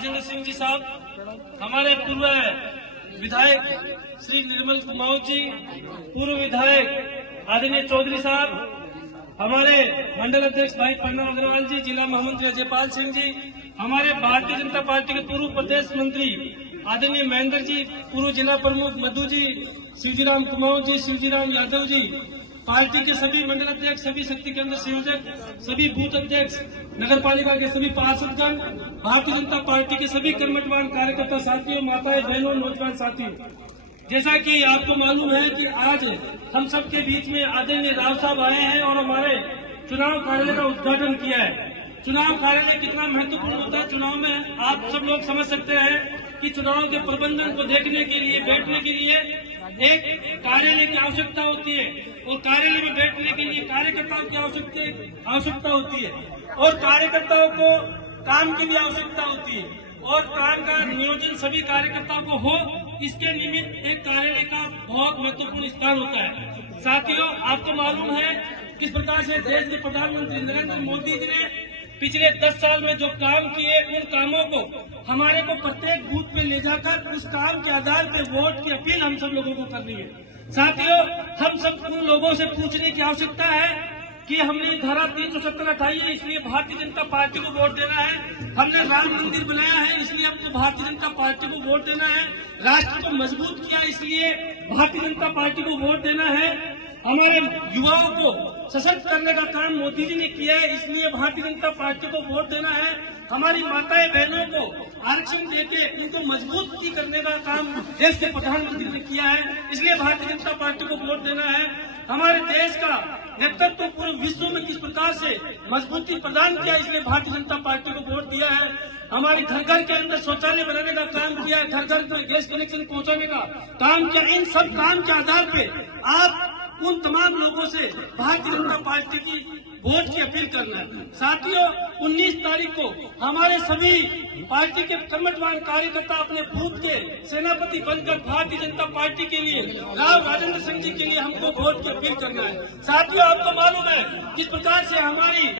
राजेंद्र सिंह जी साहब, हमारे पूर्व विधायक श्री निर्मल कुमार जी, पूर्व विधायक आदरणीय चौधरी साहब, हमारे मंडल अध्यक्ष भाई प्रणव अग्रवाल जी, जिला महामंत्री अजयपाल सिंह जी, हमारे भारतीय जनता पार्टी के पूर्व प्रदेश मंत्री आदरणीय महेंद्र जी, पूर्व जिला प्रमुख मधु जी, शिवजीराम कुमार जी, शिवजीराम यादव जी, पार्टी के सभी मंडल अध्यक्ष, सभी शक्ति केंद्र संयोजक, सभी बूथ अध्यक्ष, नगर पालिका के सभी पार्षदगण, भारतीय जनता पार्टी के सभी कर्मठवान कार्यकर्ता साथियों, माताएं बहनों, नौजवान साथियों, जैसा कि आपको मालूम है कि आज हम सबके बीच में आदरणीय राव साहब आए हैं और हमारे चुनाव कार्यालय का उद्घाटन किया है। चुनाव कार्यालय कितना महत्वपूर्ण होता है चुनाव में, आप सब लोग समझ सकते हैं कि चुनाव के प्रबंधन को देखने के लिए, बैठने के लिए एक कार्यालय की आवश्यकता होती है और कार्यालय में बैठने के लिए कार्यकर्ताओं की आवश्यकता होती है और कार्यकर्ताओं को काम की भी आवश्यकता होती है और काम का नियोजन सभी कार्यकर्ताओं को हो, इसके निमित्त एक कार्यालय का बहुत महत्वपूर्ण स्थान होता है। साथियों, आपको मालूम है किस प्रकार से देश के प्रधानमंत्री नरेंद्र मोदी जी ने पिछले 10 साल में जो काम किए, उन कामों को हमारे को प्रत्येक बूथ पे ले जाकर उस काम के आधार पे वोट की अपील हम सब लोगों को करनी है। साथियों, हम सब उन लोगों से पूछने की आवश्यकता है कि हमने धारा 370 हटाई है, इसलिए भारतीय जनता पार्टी को वोट देना है। हमने राम मंदिर बनाया है, इसलिए हमको भारतीय जनता पार्टी को वोट देना है। राष्ट्र को मजबूत किया, इसलिए भारतीय जनता पार्टी को वोट देना है। हमारे युवाओं को सशक्त करने का काम मोदी जी ने किया है, इसलिए भारतीय जनता पार्टी को वोट देना है। हमारी माताएं बहनों को आरक्षण देके उनको मजबूत करने का काम देश के प्रधानमंत्री ने किया है, इसलिए भारतीय जनता पार्टी को वोट देना है। हमारे देश का नेतृत्व पूरे विश्व में किस प्रकार से मजबूती प्रदान किया, इसलिए भारतीय जनता पार्टी को वोट दिया है। हमारे घर घर के अंदर शौचालय बनाने का काम किया, घर घर में गैस कनेक्शन पहुंचाने का काम किया। इन सब काम के आधार पे आप उन तमाम लोगों से भारतीय जनता पार्टी की वोट की अपील करना है। साथियों, 19 तारीख को हमारे सभी पार्टी के कर्मठवान कार्यकर्ता अपने बूथ के सेनापति बनकर भारतीय जनता पार्टी के लिए, राव राजेंद्र सिंह जी के लिए हमको वोट की अपील करना है। साथियों, आपको मालूम है किस प्रकार से हमारी